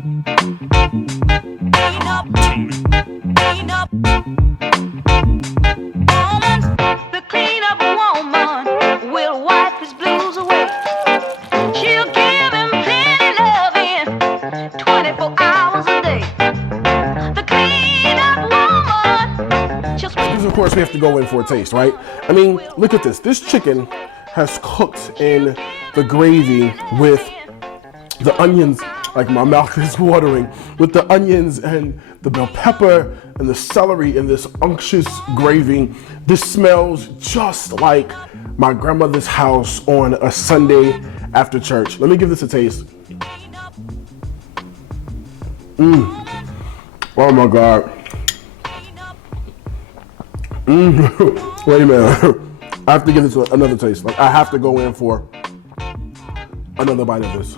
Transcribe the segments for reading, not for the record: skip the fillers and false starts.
The cleanup woman will wipe his blues away. She'll give him plenty loving 24 hours a day. The cleanup woman, she'll Because of course we have to go in for a taste, right? I mean, look at this. This chicken has cooked in the gravy with the onions, like my mouth is watering, with the onions and the bell pepper and the celery in this unctuous gravy. This smells just like my grandmother's house on a Sunday after church. Let me give this a taste. Oh my God. Wait a minute. I have to give this another taste. Like, I have to go in for another bite of this.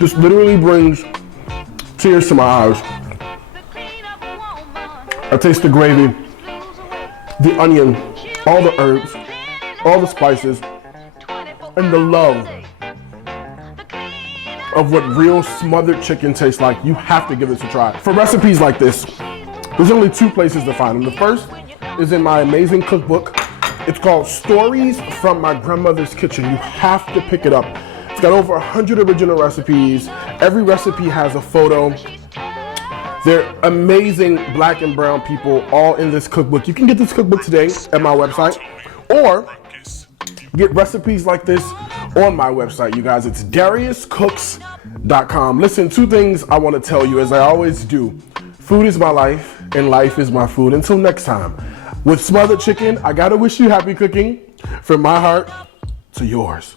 This literally brings tears to my eyes. I taste the gravy, the onion, all the herbs, all the spices, and the love of what real smothered chicken tastes like. You have to give this a try. For recipes like this, there's only two places to find them. The first is in my amazing cookbook. It's called Stories from My Grandmother's Kitchen. You have to pick it up. It's got over 100 original recipes. Every recipe has a photo. They're amazing black and brown people all in this cookbook. You can get this cookbook today at my website, or get recipes like this on my website, you guys. It's DariusCooks.com. Listen, two things I want to tell you, as I always do. Food is my life, and life is my food. Until next time, with smothered chicken, I gotta wish you happy cooking from my heart to yours.